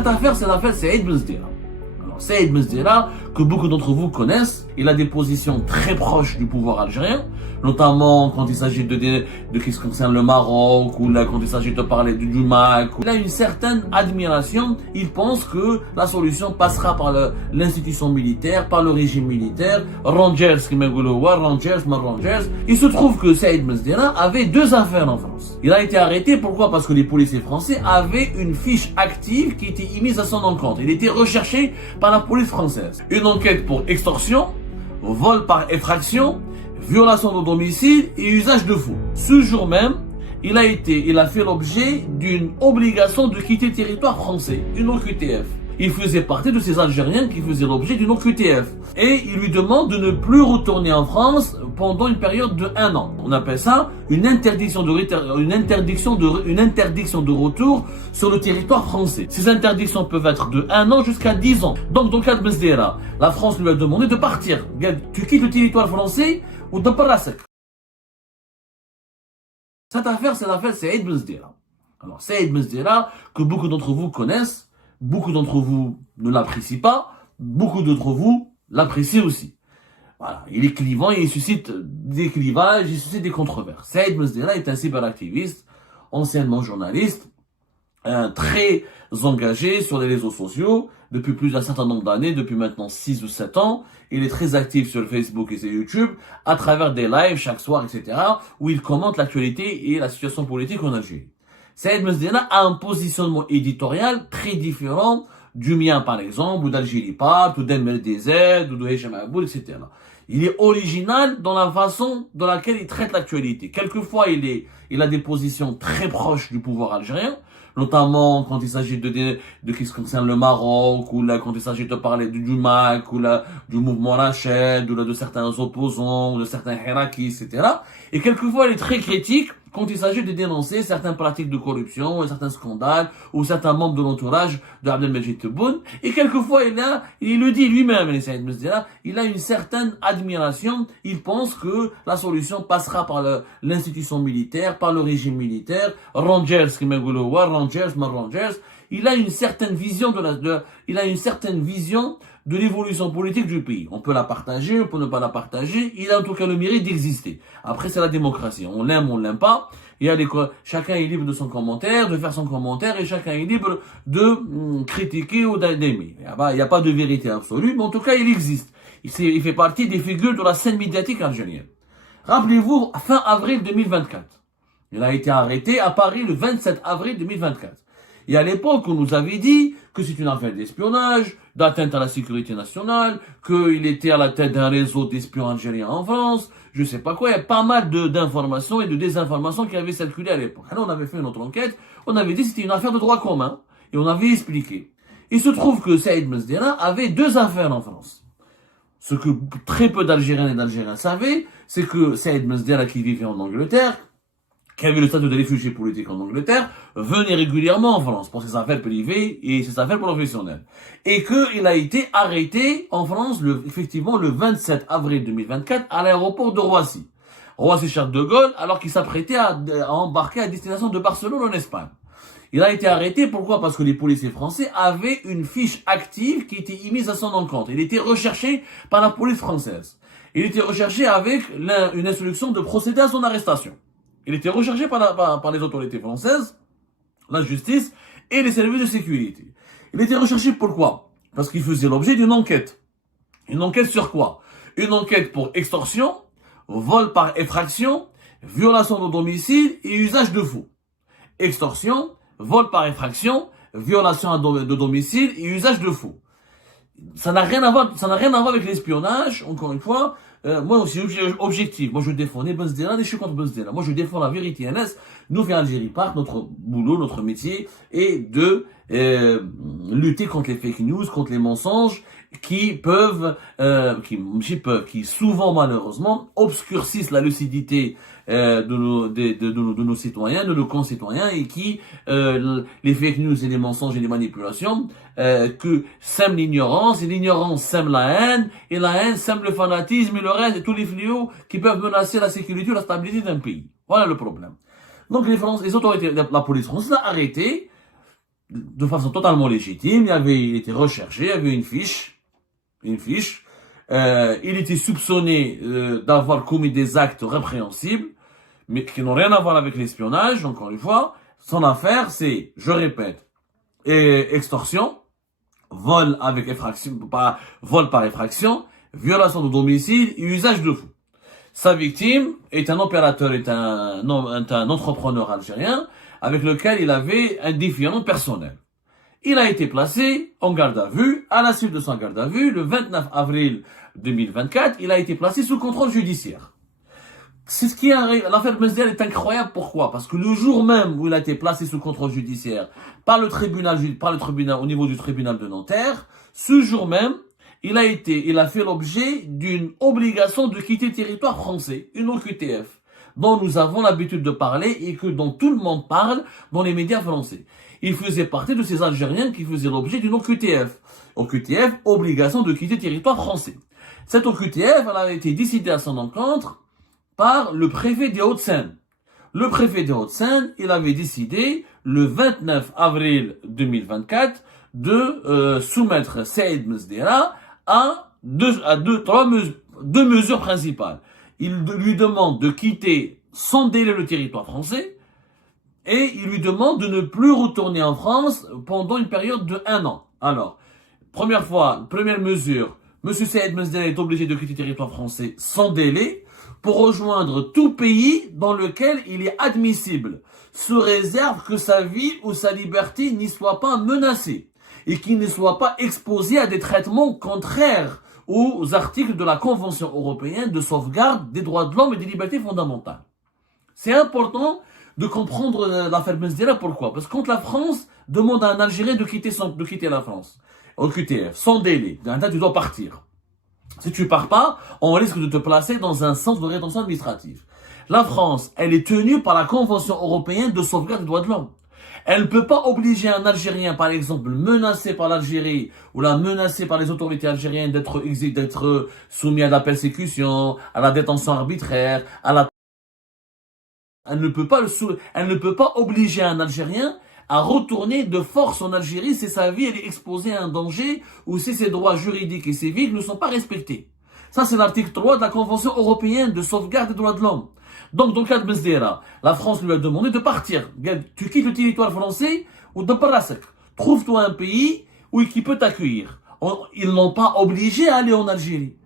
Cette affaire, c'est l'affaire Saïd Bezdera. Alors, Saïd Bezdera, que beaucoup d'entre vous connaissent, il a des positions très proches du pouvoir algérien, notamment quand il s'agit de ce qui concerne le Maroc, ou là, quand il s'agit de parler du MAC. Il a une certaine admiration, il pense que la solution passera par l'institution militaire, par le régime militaire, Rangers, Il se trouve que Saïd Bezdera avait deux affaires en France. Il a été arrêté, pourquoi? Parce que les policiers français avaient une fiche active qui était émise à son encontre. Il était recherché par la police française. Une enquête pour extorsion, vol par effraction, violation de domicile et usage de faux. Ce jour même, il a fait l'objet d'une obligation de quitter le territoire français, une OQTF. Il faisait partie de ces Algériens qui faisaient l'objet d'une OQTF. Et il lui demande de ne plus retourner en France pendant une période de 1 an. On appelle ça une interdiction de retour sur le territoire français. Ces interdictions peuvent être de 1 an jusqu'à 10 ans. Donc, dans le cas de Bezdera, la France lui a demandé de partir. Tu quittes le territoire français ou de Parasek. Cette affaire, c'est l'affaire Saïd Bezdera. Alors, Saïd Bezdera, que beaucoup d'entre vous connaissent, beaucoup d'entre vous ne l'apprécient pas, beaucoup d'entre vous l'apprécient aussi. Voilà, il est clivant, il suscite des clivages, il suscite des controverses. Saïd Bezdera est un cyberactiviste, anciennement journaliste, très engagé sur les réseaux sociaux depuis plus d'un certain nombre d'années, depuis maintenant 6 ou 7 ans. Il est très actif sur Facebook et sur YouTube, à travers des lives chaque soir, etc., où il commente l'actualité et la situation politique en Algérie. Saïd Bezdera a un positionnement éditorial très différent du mien, par exemple, ou d'Algérie Part, ou d'MLDZ, ou de Hicham Aboul, etc. Il est original dans la façon dans laquelle il traite l'actualité. Quelquefois, il a des positions très proches du pouvoir algérien, notamment quand il s'agit de ce qui concerne le Maroc, ou là, quand il s'agit de parler du MAC, ou là, du mouvement Rached, ou là, de certains opposants, ou de certains Hirakis, etc. Et quelquefois, il est très critique quand il s'agit de dénoncer certaines pratiques de corruption, certains scandales, ou certains membres de l'entourage de Abdelmajid Tebboune. Et quelquefois, il le dit lui-même, Saïd Bezdera, il a une certaine admiration, il pense que la solution passera par l'institution militaire, par le régime militaire, Rangers, il a une certaine vision de l'évolution politique du pays. On peut la partager, on peut ne pas la partager. Il a en tout cas le mérite d'exister. Après, c'est la démocratie. On l'aime, on l'aime pas. Chacun est libre de son commentaire, de faire son commentaire, et chacun est libre de critiquer ou d'aimer. Il n'y a pas de vérité absolue, mais en tout cas, il existe. Il fait partie des figures de la scène médiatique algérienne. Rappelez-vous, fin avril 2024. Il a été arrêté à Paris le 27 avril 2024. Et à l'époque, on nous avait dit que c'est une affaire d'espionnage, d'atteinte à la sécurité nationale, qu'il était à la tête d'un réseau d'espions algériens en France, je sais pas quoi. Il y a pas mal d'informations et de désinformations qui avaient circulé à l'époque. Alors on avait fait notre enquête, on avait dit que c'était une affaire de droit commun, et on avait expliqué. Il se trouve que Saïd Bezdera avait deux affaires en France. Ce que très peu d'Algériens et d'Algériens savaient, c'est que Saïd Bezdera, qui vivait en Angleterre, qui avait le statut de réfugié politique en Angleterre, venait régulièrement en France pour ses affaires privées et ses affaires professionnelles. Et qu'il a été arrêté en France, effectivement, le 27 avril 2024 à l'aéroport de Roissy. Roissy-Charles de Gaulle, alors qu'il s'apprêtait à embarquer à destination de Barcelone en Espagne. Il a été arrêté, pourquoi? Parce que les policiers français avaient une fiche active qui était émise à son encontre. Il était recherché par la police française. Il était recherché avec une instruction de procéder à son arrestation. Il était recherché par les autorités françaises, la justice et les services de sécurité. Il était recherché pourquoi? Parce qu'il faisait l'objet d'une enquête. Une enquête sur quoi? Une enquête pour extorsion, vol par effraction, violation de domicile et usage de faux. Extorsion, vol par effraction, violation de domicile et usage de faux. Ça n'a rien à voir avec l'espionnage, encore une fois. Moi aussi, objectif. Moi, je défends les Bezdera et je suis contre Bezdera. Moi, je défends la vérité. Nous, fait Algérie Part, notre boulot, notre métier est de lutter contre les fake news, contre les mensonges qui souvent, malheureusement, obscurcissent la lucidité de nos citoyens, de nos concitoyens, et qui, les fake news et les mensonges et les manipulations, que sème l'ignorance, et l'ignorance sème la haine, et la haine sème le fanatisme et le reste, et tous les fléaux qui peuvent menacer la sécurité ou la stabilité d'un pays. Voilà le problème. Donc les autorités, la police française l'a arrêté, de façon totalement légitime. Il était recherché, il y avait une fiche. Il était soupçonné d'avoir commis des actes répréhensibles, mais qui n'ont rien à voir avec l'espionnage. Encore une fois, son affaire, c'est, je répète, extorsion, vol avec effraction, pas vol par effraction, violation de domicile et usage de faux. Sa victime est un opérateur, est un entrepreneur algérien avec lequel il avait un défiant personnel. Il a été placé en garde à vue. À la suite de son garde à vue, le 29 avril 2024, il a été placé sous contrôle judiciaire. C'est ce qui arrive. L'affaire Mesdiel est incroyable. Pourquoi? Parce que le jour même où il a été placé sous contrôle judiciaire par le tribunal, au niveau du tribunal de Nanterre, ce jour même, il a fait l'objet d'une obligation de quitter le territoire français, une OQTF, dont nous avons l'habitude de parler et dont tout le monde parle dans les médias français. Il faisait partie de ces Algériens qui faisaient l'objet d'une OQTF. OQTF, obligation de quitter le territoire français. Cette OQTF, elle a été décidée à son encontre par le préfet des Hauts-de-Seine. Le préfet des Hauts-de-Seine, il avait décidé, le 29 avril 2024, de soumettre Saïd Mesdera à deux mesures principales. Il lui demande de quitter sans délai le territoire français et il lui demande de ne plus retourner en France pendant une période de 1 an. Alors, première mesure, M. Saïd Mesdera est obligé de quitter le territoire français sans délai pour rejoindre tout pays dans lequel il est admissible, sous réserve que sa vie ou sa liberté n'y soit pas menacée et qu'il ne soit pas exposé à des traitements contraires aux articles de la Convention européenne de sauvegarde des droits de l'homme et des libertés fondamentales. C'est important de comprendre l'affaire Mesdera. Pourquoi? Parce que quand la France demande à un Algérien de quitter la France, au QTF, sans délai, tu dois partir. Si tu pars pas, on risque de te placer dans un centre de rétention administrative. La France, elle est tenue par la Convention européenne de sauvegarde des droits de l'homme. Elle ne peut pas obliger un Algérien, par exemple, menacé par l'Algérie ou menacé par les autorités algériennes d'être soumis à la persécution, à la détention arbitraire, Elle ne peut pas obliger un Algérien à retourner de force en Algérie si sa vie elle est exposée à un danger ou si ses droits juridiques et civiques ne sont pas respectés. Ça, c'est l'article 3 de la Convention européenne de sauvegarde des droits de l'homme. Donc, dans le cas de Mesdera, la France lui a demandé de partir. Tu quittes le territoire français ou de Parasek. Trouve-toi un pays qui peut t'accueillir. Ils n'ont pas obligé à aller en Algérie.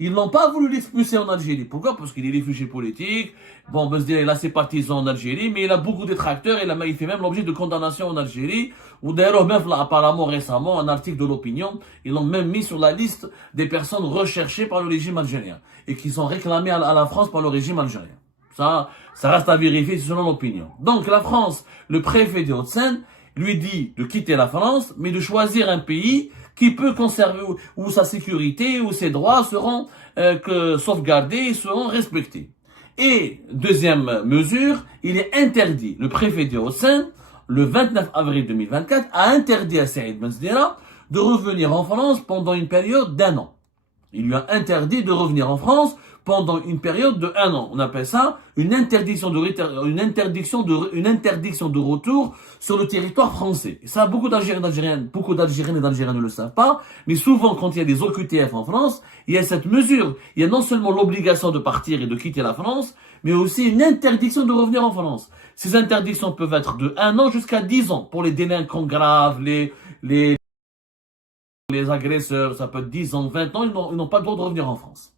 Ils n'ont pas voulu l'expulser en Algérie. Pourquoi? Parce qu'il est réfugié politique. Bon, Mesdera, il a ses partisans en Algérie, mais il a beaucoup de détracteurs. Il fait même l'objet de condamnation en Algérie. Ou d'ailleurs, même apparemment récemment, un article de l'opinion, ils l'ont même mis sur la liste des personnes recherchées par le régime algérien et qui sont réclamées à la France par le régime algérien. Ça reste à vérifier selon l'opinion. Donc la France, le préfet des Hauts-de-Seine, lui dit de quitter la France, mais de choisir un pays qui peut conserver, où sa sécurité, où ses droits seront sauvegardés, seront respectés. Et deuxième mesure, il est interdit, le préfet des Hauts-de-Seine, le 29 avril 2024, a interdit à Saïd Mesdera de revenir en France pendant une période d'1 an. Il lui a interdit de revenir en France pendant une période de 1 an. On appelle ça une interdiction de retour sur le territoire français. Et ça, beaucoup d'Algériennes et d'Algériens ne le savent pas, mais souvent, quand il y a des OQTF en France, il y a cette mesure. Il y a non seulement l'obligation de partir et de quitter la France, mais aussi une interdiction de revenir en France. Ces interdictions peuvent être de 1 an jusqu'à 10 ans pour les délinquants graves, les agresseurs, ça peut être 10 ans, 20 ans, ils n'ont pas le droit de revenir en France.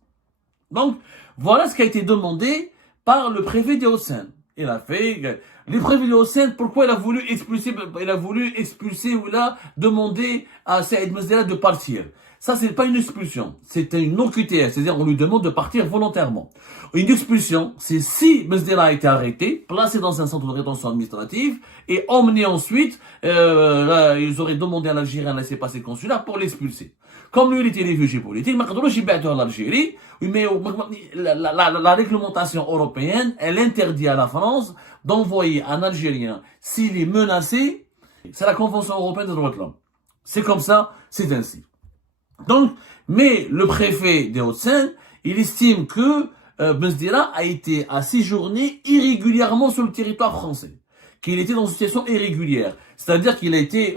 Donc, voilà ce qui a été demandé par le préfet des Hauts-de-Seine. Les préfets des Hauts-de-Seine, pourquoi il a voulu expulser ou il a demandé à Saïd Mesdera de partir. Ça, c'est pas une expulsion. C'est une OQTF. C'est-à-dire, on lui demande de partir volontairement. Une expulsion, c'est si Mesdera a été arrêté, placé dans un centre de rétention administrative et emmené ensuite, ils auraient demandé à l'Algérien un laissez-passer consulaire pour l'expulser. Comme lui, il était réfugié politique, en Algérie, mais la réglementation européenne, elle interdit à la France d'envoyer un Algérien s'il est menacé. C'est la Convention européenne des droits de l'homme. C'est comme ça, c'est ainsi. Donc, mais le préfet des Hauts-de-Seine, il estime que Mesdera a séjourné irrégulièrement sur le territoire français. qu'il était dans une situation irrégulière. C'est-à-dire qu'il a été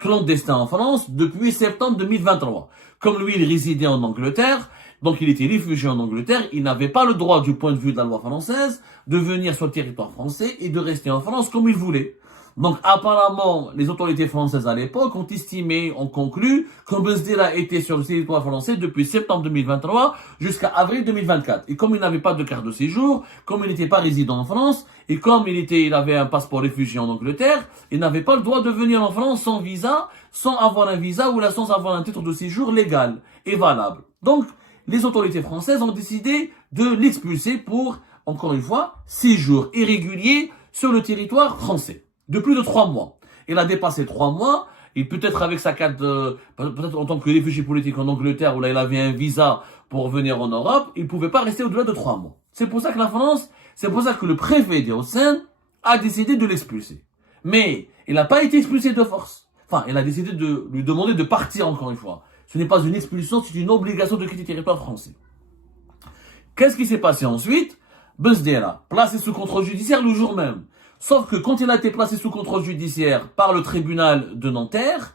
clandestin en France depuis septembre 2023. Comme lui, il résidait en Angleterre, donc il était réfugié en Angleterre, il n'avait pas le droit, du point de vue de la loi française, de venir sur le territoire français et de rester en France comme il voulait. Donc apparemment, les autorités françaises à l'époque ont estimé, ont conclu que Bezdela était sur le territoire français depuis septembre 2023 jusqu'à avril 2024. Et comme il n'avait pas de carte de séjour, comme il n'était pas résident en France, et comme il avait un passeport réfugié en Angleterre, il n'avait pas le droit de venir en France sans visa, sans avoir un visa ou là sans avoir un titre de séjour légal et valable. Donc, les autorités françaises ont décidé de l'expulser pour, encore une fois, séjour irrégulier sur le territoire français de plus de 3 mois. Il a dépassé 3 mois, et peut-être avec sa carte, peut-être en tant que réfugié politique en Angleterre, où là il avait un visa pour venir en Europe, il ne pouvait pas rester au-delà de 3 mois. C'est pour ça que la France, c'est pour ça que le préfet des Hauts-de-Seine a décidé de l'expulser. Mais il n'a pas été expulsé de force. Enfin, il a décidé de lui demander de partir encore une fois. Ce n'est pas une expulsion, c'est une obligation de quitter le territoire français. Qu'est-ce qui s'est passé ensuite? Bezdela, placé sous contrôle judiciaire le jour même. Sauf que quand il a été placé sous contrôle judiciaire par le tribunal de Nanterre,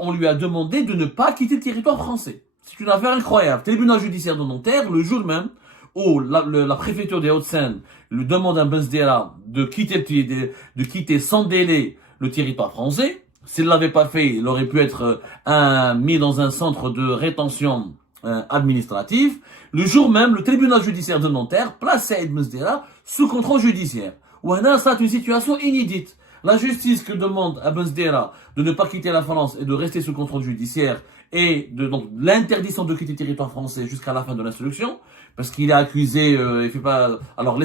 on lui a demandé de ne pas quitter le territoire français. C'est une affaire incroyable. Tribunal judiciaire de Nanterre, le jour même où la préfecture des Hauts-de-Seine lui demande à Bezdela de quitter sans délai le territoire français. S'il l'avait pas fait, il aurait pu être mis dans un centre de rétention administratif. Le jour même, le tribunal judiciaire de Nanterre place Saïd Bezdela sous contrôle judiciaire. Ouana, c'est une situation inédite. La justice que demande à Bezdela de ne pas quitter la France et de rester sous contrôle judiciaire et donc l'interdiction de quitter le territoire français jusqu'à la fin de l'instruction, parce qu'il est accusé, il fait pas, alors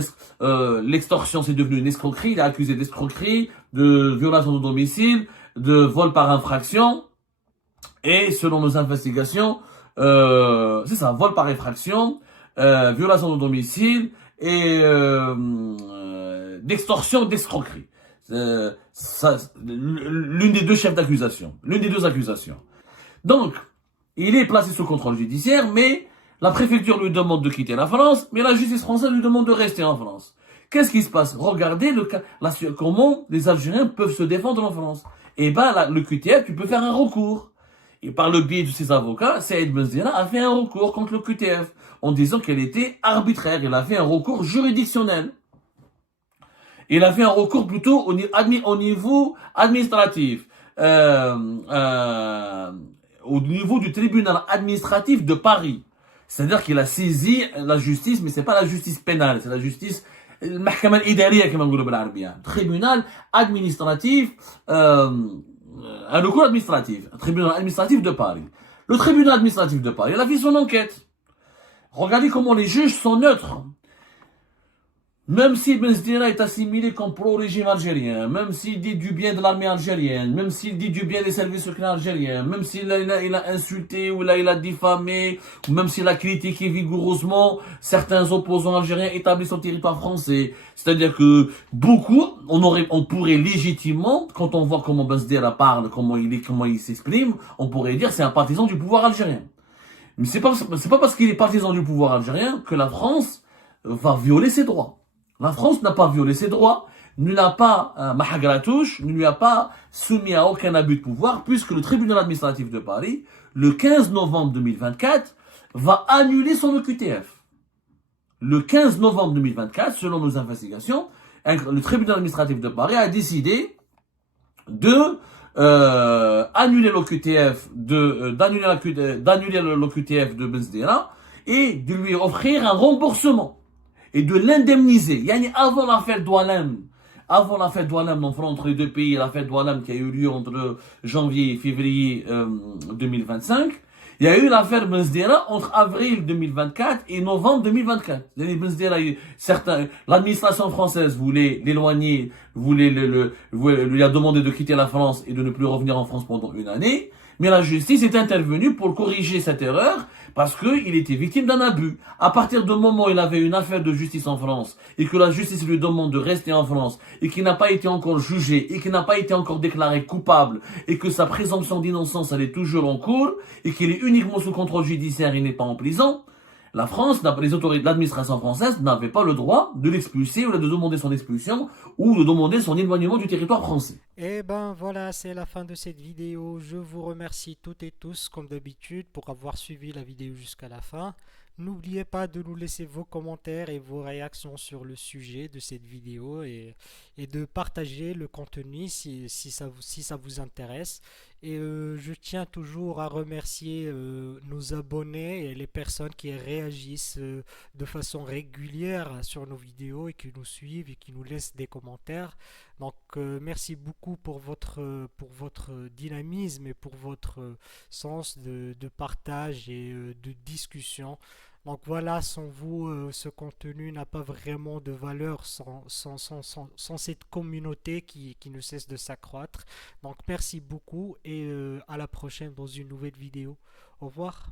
l'extorsion c'est devenu une escroquerie, il est accusé d'escroquerie, de violation de domicile, de vol par infraction, et selon nos investigations, c'est ça, vol par infraction, violation de domicile et d'extorsion, d'escroquerie. L'une des deux chefs d'accusation, l'une des deux accusations. Donc, il est placé sous contrôle judiciaire, mais la préfecture lui demande de quitter la France, mais la justice française lui demande de rester en France. Qu'est-ce qui se passe? Regardez comment les Algériens peuvent se défendre en France. Et ben, le QTF, tu peux faire un recours. Et par le biais de ses avocats, Saïd Bezdela a fait un recours contre le QTF, en disant qu'elle était arbitraire. Il a fait un recours juridictionnel. Il a fait un recours plutôt au niveau administratif. Au niveau du tribunal administratif de Paris. C'est-à-dire qu'il a saisi la justice, mais c'est pas la justice pénale, c'est la justice tribunal administratif, un recours administratif, un tribunal administratif de Paris. Le tribunal administratif de Paris, il a fait son enquête. Regardez comment les juges sont neutres. Même si Bezdela est assimilé comme pro-régime algérien, même s'il dit du bien de l'armée algérienne, même s'il dit du bien des services secrets algériens, même s'il a insulté ou il a diffamé, ou même s'il a critiqué vigoureusement certains opposants algériens établis sur le territoire français. C'est-à-dire que on pourrait légitimement, quand on voit comment Bezdela parle, comment il s'exprime, on pourrait dire c'est un partisan du pouvoir algérien. Mais c'est pas parce qu'il est partisan du pouvoir algérien que la France va violer ses droits. La France n'a pas violé ses droits, ne l'a pas mahagratouche, ne lui a pas soumis à aucun abus de pouvoir, puisque le tribunal administratif de Paris, le 15 novembre 2024, va annuler son OQTF. Le 15 novembre 2024, selon nos investigations, le tribunal administratif de Paris a décidé de annuler l'OQTF d'annuler l'OQTF de Bezdela et de lui offrir un remboursement et de l'indemniser. Avant l'affaire Doualem entre les deux pays, l'affaire Doualem qui a eu lieu entre janvier et février 2025, il y a eu l'affaire Bezdela entre avril 2024 et novembre 2024. L'administration française voulait l'éloigner, lui a demandé de quitter la France et de ne plus revenir en France pendant 1 année. Mais la justice est intervenue pour corriger cette erreur parce qu'il était victime d'un abus. À partir du moment où il avait une affaire de justice en France et que la justice lui demande de rester en France et qu'il n'a pas été encore jugé et qu'il n'a pas été encore déclaré coupable et que sa présomption d'innocence elle est toujours en cours et qu'il est uniquement sous contrôle judiciaire et n'est pas en prison, La France, les autorités, l'administration française n'avait pas le droit de l'expulser ou de demander son expulsion ou de demander son éloignement du territoire français. Et ben voilà, c'est la fin de cette vidéo. Je vous remercie toutes et tous, comme d'habitude, pour avoir suivi la vidéo jusqu'à la fin. N'oubliez pas de nous laisser vos commentaires et vos réactions sur le sujet de cette vidéo et de partager le contenu si ça vous intéresse. Et je tiens toujours à remercier nos abonnés et les personnes qui réagissent de façon régulière sur nos vidéos et qui nous suivent et qui nous laissent des commentaires. Donc merci beaucoup pour votre dynamisme et pour votre sens de partage et de discussion. Donc voilà, sans vous, ce contenu n'a pas vraiment de valeur sans cette communauté qui ne cesse de s'accroître. Donc merci beaucoup et à la prochaine dans une nouvelle vidéo. Au revoir.